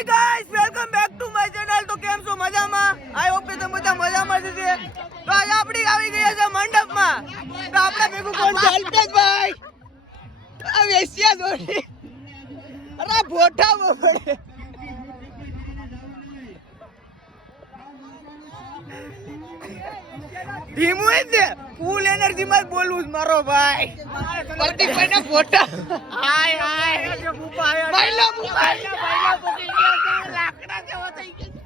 Hi guys welcome back to my channel તો કેમ છો? મજામાં? આઈ હોપ કે તમે બધા મજામાં છે તો આજે આપણી આવી ગયા છે મંડપમાં. તો આપણે ભેગું કોણ ચાલતે જ ભાઈ. આ વેશ્યા દોડી અરે ભોઠા બોડે ધીમું જ ને ફૂલ એનર્જી માં બોલવું છે મારો ભાઈ. પ્રતિકભાઈ ના ફોટા. હાય હાય. બાયલા લાકડા જેવા થઈ ગયા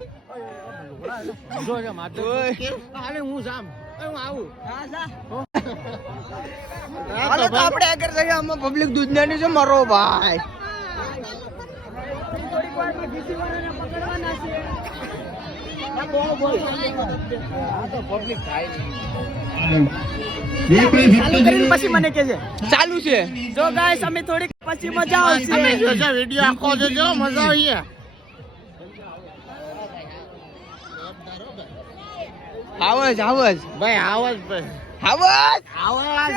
આપણે આગળ જઈએ આમાં પબ્લિક દૂધ છે મારો ભાઈ. પછી મને કે છે ચાલુ છે. જો ગાઈસ અમે થોડીક પછી મજા આવશે. વીડિયો આખો જોજો મજા આવી આવજ આવજ ભાઈ આવજ ભાઈ. આવજ આવજ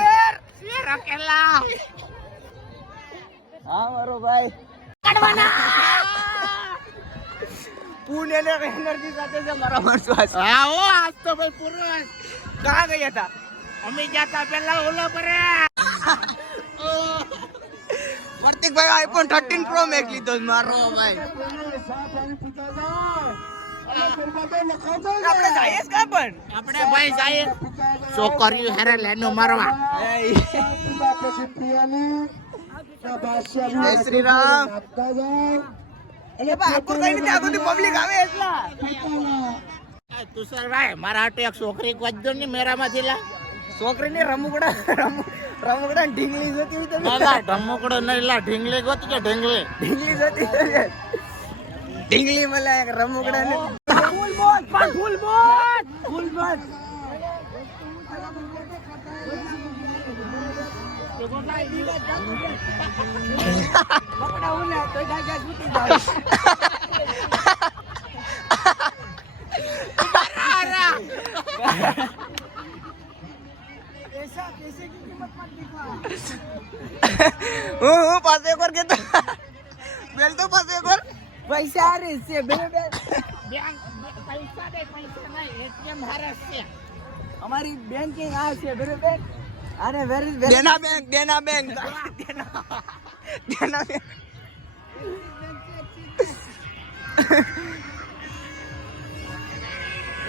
શેર અકેલા. હા મારો ભાઈ. પુણે ને એનર્જી સાથે છે મારા વિશ્વાસ આવો આજ તો ભાઈ પૂર્ણ કहाँ ગયા હતા અમે ગયા હતા પેલા ઓલા પર. પ્રતિકભાઈ આઈફોન થર્ટીન પ્રો મેક લીધો મારો ભાઈ. આપણે જઈએ પણ? આપણે ભાઈ જાય છોકરીઓ હેરે લેનો મારવા? જય શ્રી રામ. એટલે બા કઈ નથી આખો પબ્લિક આવે એટલા. તુષારભાઈ મારા હાટુ એક છોકરી ગોજજો ને મેરામાંથી લા. છોકરીને રમુકડા રમુ- રમુકડા ને ઢીંગલી જતી હોય તમે? ઢમકડો નહીં લા ઢીંગલી ગોતી કે ઢીંગલી? ઢીંગલી જોતી ઢીંગલી મળે એક રમુકડા ને ફૂલ બોલ ફૂલ બોલ ફૂલ બોલ હું હું પાસે એક વાર કેતો બેલ તો પાસે એક વાર પૈસા રે છે બે બે બેંક પૈસા દે પૈસા નહીં એટીએમ હારે છે અમારી બેંકિંગ આ છે બરોબર અને very Dena bank Dena bank Dena bank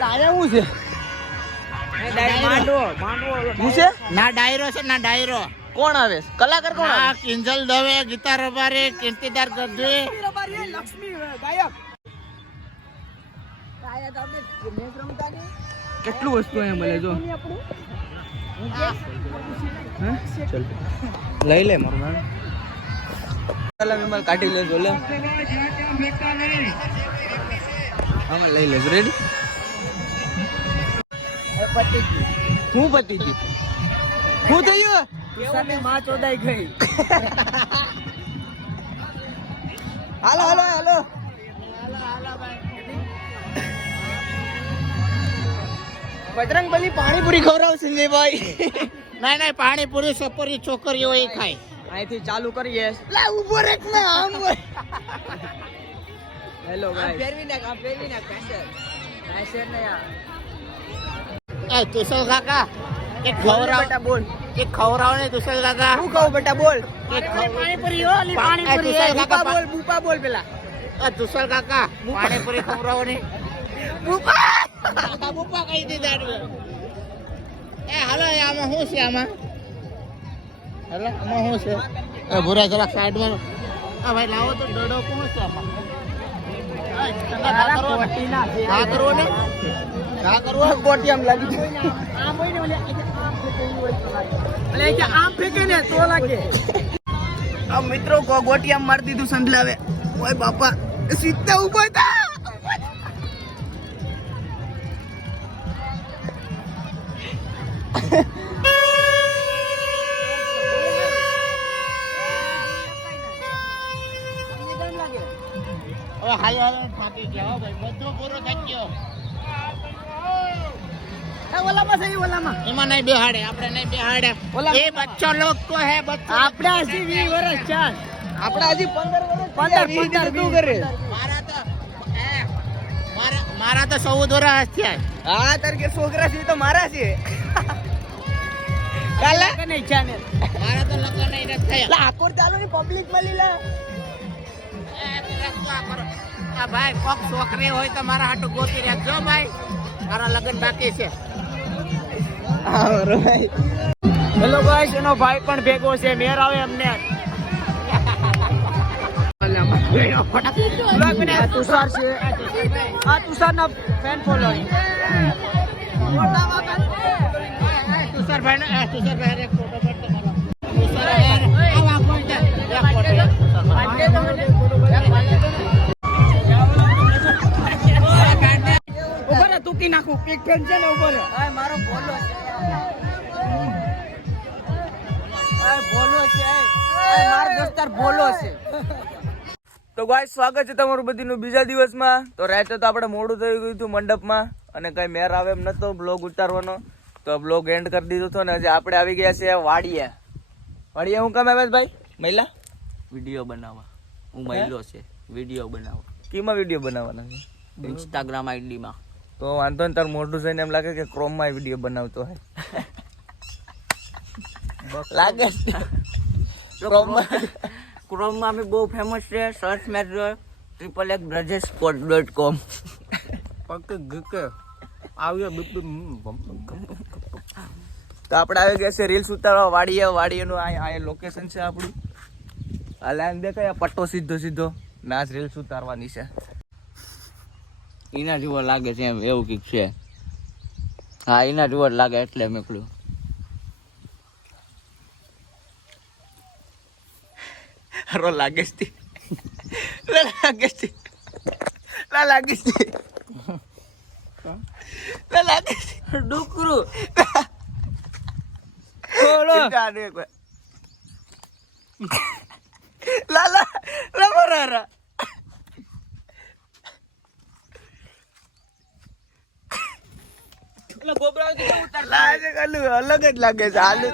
લાયા હું છે માંડવો હું છે ના ડાયરો છે ના ડાયરો કોણ આવે? કલાકાર કોણ આ કિંજલ દવે ગીતા રબારે કીર્તિદાર ગઢવી. લક્ષ્મી ગાયક. કેટલું વસ્તુ અહીંયા મળે જો. લઈ લે મારું વિમલ કાઢી લેજો લે. અમે લઈ લેજો રેડી હું પતી ગઈ હું થયું માં ચોદાઈ ગઈ. હાલો હાલો હાલો. બજરંગ બલી પાણીપુરી ખવડાવ ને ભાઈ? નહીં નહીં પાણીપુરી સપોરી છોકરીઓ એ ખાય. અહીંથી ચાલુ કરીએ. લે ઊભો રેક ને આમ હેલો ગાઈસ ફેરવી નાખ આમ ફેરવી નાખ પેસર પેસર ને યાર એ તુસલ કાકા કે ખવરાવ બેટા બોલ. કે ખવરાવ ને તુસલ કાકા. હું કહું બેટા બોલ? કે પાણીપુરી હો લી પાણીપુરી તુસલ કાકા બોલ બુપા બોલ પેલા. એ તુસલ કાકા પાણીપુરી ખવરાવ ને બુપા! કાકા બુપા દીધા એ હાલો આમાં શું છે આમાં? હેલો આમાં શું છે? એ ભૂરા જરાક સાઈડમાં આ ભાઈ લાવો તો ડડો કોણ છે આમાં? ને. ના? કરવો આમ લાગી આમ ફેંકે ને તો લાગે. આ મિત્રો ગોટિયા મારી દીધું સંભળાવે ઓય બાપા સીતા ઊભો થા. એમાં નહીં બેહાડે આપણે નહીં બેહાડે. એ બચ્ચો લોગ હે બચ્ચો આપડા હજી વીસ વર્ષ ચાલ આપડા હજી પંદર વર્ષ પંદર પંદર તું કરે. મારા તો મારા તો ચૌદ વર્ષ થયા. હા તારે છોકરા છે તો મારા છે. કાલા મારા તો લગ્ન નહીં નથી થયા લા આકોર ચાલો ને પબ્લિક મળી લા આ ભાઈ કોક છોકરી હોય તો મારા હાટુ ગોતી રાખજો ભાઈ મારા લગ્ન બાકી છે હેલો ગાઈસ એનો ભાઈ પણ ભેગો છે મેર આવે અમને તુષાર છે આ તુષારના ફેન ફોલોઈંગ તુષારભાઈ ને તુષારભાઈ એક ફોટો પાડ તમારો. એક ફોટો એક ઉપર તૂકી નાખું. પીક ફેન છે ને ઉપર મારો બોલો છે. આ છે. મારો દોસ્તાર બોલો છે. તો ભાઈ સ્વાગત છે તમારું બધીનું બીજા દિવસમાં. તો રાતે તો આપણે મોડું થઈ ગયું હતું મંડપમાં અને કઈ મેર આવે એમ નતો બ્લોગ ઉતારવાનો. તો બ્લોગ એન્ડ કરી દીધો હતો ને હજી આપણે આવી ગયા છે વાડિયા વાડિયા હું કામ આવે ભાઈ? મહિલા? વીડિયો બનાવવા. હું મહિલો છે. વીડિયો બનાવવા. કેમાં વીડિયો બનાવવાના છે? ઇન્સ્ટાગ્રામ આઈડીમાં તો વાંધો ને તારું મોઢું જોઈને એમ લાગે કે ક્રોમમાં વીડિયો બનાવતો હોય. લાગે ક્રોમમાં ક્રોમમાં બી બહુ ફેમસ છે. સર્ચ મેચો ટ્રિપલ એક બ્રજેશ સ્પોટ ડોટ કોમ તો આપણે આવી ગયા છે રીલ્સ ઉતારવા. વાડીએ, વાડીએનું આ આ લોકેશન છે આપણું. હાલે આમ દેખાય પટ્ટો સીધો સીધો. નાચ રીલ્સ ઉતારવાની છે. એના જેવો લાગે છે એમ, એવું કંઈક છે. હા, એના જેવો લાગે એટલે લાગે છે લાગે છે લાગે છે લાગે છે ડુકરું. બરારા લાગે કાલું અલગ જ લાગે છે. આલુ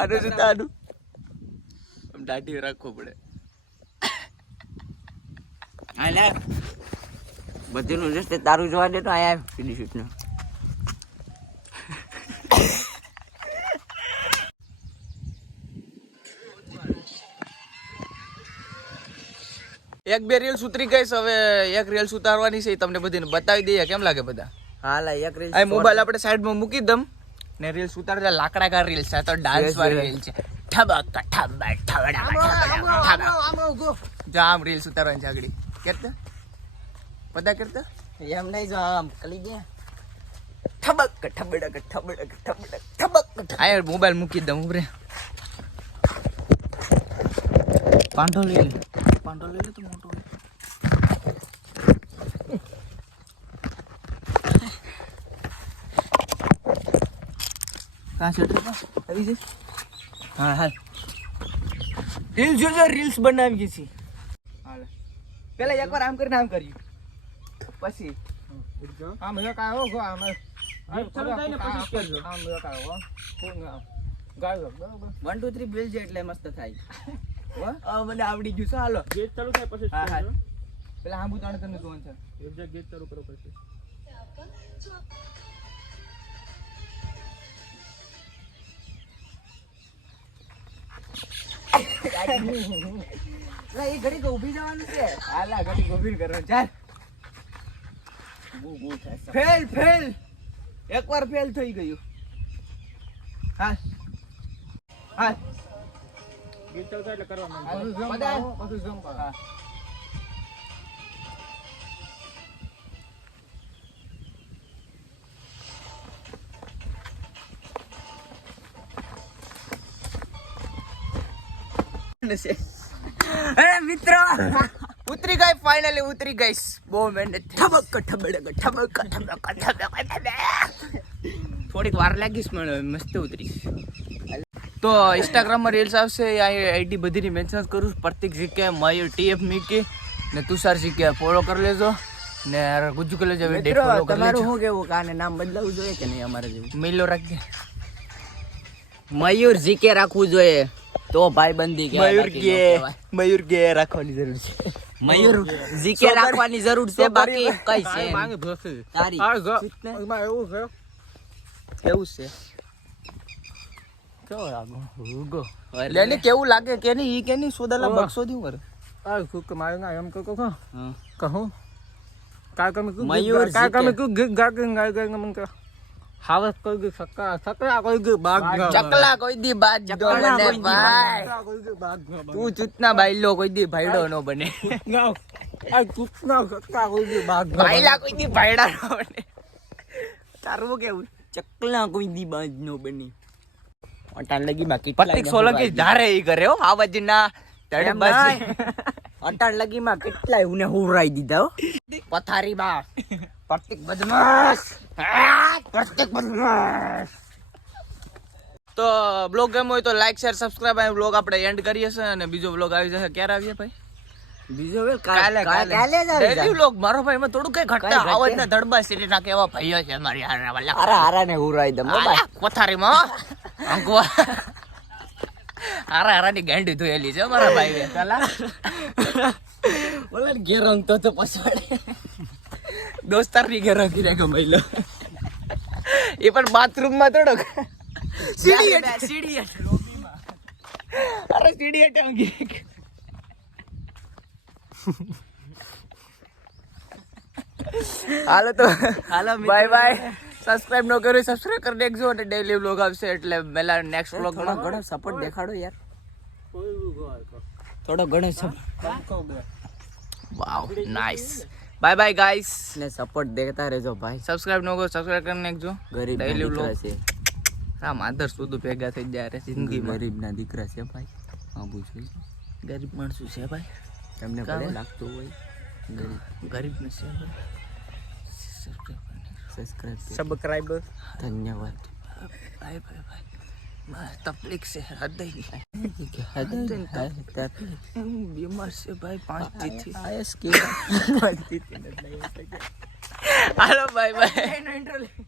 આનું શું તાનું. આમ દાઢી રાખવો પડે. બધીનું જશે તારું જોવા દે તો આયા ફિનિશ શૂટનું એક બે રીલ્સ ઉતરી ગઈ હવે એક રીલ્સ ઉતારવાની છે તમને બધીને બતાવી દઈએ. કેમ લાગે બધા? હા એક રીલ આ મોબાઈલ આપણે સાઈડમાં મૂકી દમ ને રીલ્સ લાકડા કા રીલ્સ છે તો ડાન્સ વાળી રીલ છે. ઠબક ઠબક ઠબડા ઠબક. જો આમ રીલ્સ ઉતારવાની છે આગળ. કરતા બધા કરતા એમ નહીં જો આમ કલી ગયા. ઠબક ઠબડક ઠબડક ઠબડક ઠબક આ મોબાઈલ મૂકી દઉં ઉભરે. પાંડો લઈ લે. પાંડો લઈ લે તો મોટો કાં છે હા હા રીલ્સ જોજો રીલ્સ બનાવી છે હાલે પેલા એકવાર આમ કરીને આમ કર્યું પછી આમ એક આવ્યો ગો આમ. આમ એક આવ્યો ગાયો બરોબર વન ટુ થ્રી બિલ છે એટલે મસ્ત થાય મને આવડી ગયું છે. હાલો. ગેટ ચાલુ થાય પછી હા હા. પેલા આંબુ તાણે તમને જોવાનું છે. એક જગ્યાએ ગેટ ચાલુ કરો પછી એટલે એ ઘડી ઊભી જવાનું છે. હાલા ઘડી ઊભી કરવાનું. ચાલ. Fail fail. એકવાર ફેલ થઈ ગયું. હાલ. હાલ. એટલે હા. અરે મિત્રો! ઉતરી ગઈ ફાઇનલી ઉતરી ગઈ. બહુ મહેનત ઠબક ઠબડક ઠબક ઠબક ઠબક થોડીક વાર લાગીશ મને મસ્ત ઉતરીશ. તો ઇન્સ્ટાગ્રામમાં રીલ્સ આવશે આઈડી બધીની મેન્શન કરું છું. પ્રતિક જીકે મયુર ટીએફ મીકે ને તુષાર જીકે ફોલો કરી લેજો. ને ગુજુ કરી લેજો ડેટ ફોલો કરી તમારું લેજો. શું કેવું કાને નામ બદલાવું જોઈએ કે નહીં અમારે જેવું? મિલો રાખજે મયુર જીકે રાખવું જોઈએ. તો ભાઈબંધી કે મયુર કે મયુર કે રાખવાની જરૂર છે. મયુર જીકે રાખવાની જરૂર છે બાકી કઈ છે માંગે ભોસી. તારી. આ જો, ચૂતને. એમાં એવું છે. કેવું છે? કેવો લાગો? રૂગો કેવું લાગે? કે નહીં ઈ કે નહીં સોદાલા. બક્ષો દી વર આ મારે ના એમ કહું. કા કમે કુ મયુર કા કમે કુ ગા હાવસ કોઈ ગી સક્કા સક્કા કોઈ ગી બાગ ચકલા કોઈ દી નો ચકલા બને ભાઈ. બાગ તું ચૂતના બાઈલો કોઈ દી ભાઈડો નો બને. આ કુકના સક્કા કોઈ બાગ ભાઈલા કોઈ દી ભાઈડા નો બને. તારું કેવું? ચકલા કોઈ દી બાજ નો બની. અટાણ લગી બાકી પતિક સોલંકી ધારે ઈ કરે હો આવાજ ના તડે એમ બસ અટાણ લગીમાં કેટલાય ઉને હુરાઈ દીધા હો. પથારી માં પ્રતિક બદમાશ. પ્રતિક બદમાશ. તો બ્લોગ ગમ્યો હોય તો લાઈક શેર સબસ્ક્રાઇબ અને બ્લોગ આપણે એન્ડ કરીએ છીએ અને બીજો બ્લોગ આવી જશે. ક્યારે આવીએ ભાઈ? બીજો વે કાલે કાલે. ડેલી. બ્લોગ મારો ભાઈ માં થોડું કઈ ઘટતા કાંઈ ને ધડબા સિટી ના કેવા ભાઈઓ છે મારી હારા વાલા હારા હારા ને હુરાઈ દમ હો. કોથારીમાં હારા હારા ની ગાંડી ધોયેલી છે મારા ભાઈ પેલા. ઓલા ઘેર રંગતો તો પછવાડે. દોસ્તારની ઘેર રંગી રાખ્યો મહિલો. એ પણ બાથરૂમમાં થોડોક. સીડી હેઠ સીડી હેઠ અરે સીડી હેઠ ઊંઘી હાલો તો હાલો બાય બાય સબસ્ક્રાઇબ ન કર્યું સબસ્ક્રાઇબ કરી દેખજો અને ડેઈલી વ્લોગ આવશે એટલે પહેલા નેક્સ્ટ વ્લોગ થોડો ઘણો સપોર્ટ દેખાડો યાર. થોડો ઘણો wow nice bye bye guys ને સપોર્ટ દેતા રહેજો ભાઈ. સબસ્ક્રાઇબ ન કરો સબસ્ક્રાઇબ કરી નાખજો. ગરીબ ડેઈલી vlog. છે. આ માધર સુધુ ભેગા થઈ જાય રે જિંદગી ગરીબ ના દીકરા છે ભાઈ? હા પૂછું. ગરીબ માણસું છે ભાઈ. તમને ભલે લાગતું હોય. ગરીબ. ગરીબ ને છે સબસ્ક્રાઇબ સબસ્ક્રાઇબર ધન્યવાદ ભાઈ ભાઈ ભાઈ તકલીફ છે હૃદયની હું બીમાર છે ભાઈ પાંચથી હાલો બાય બાય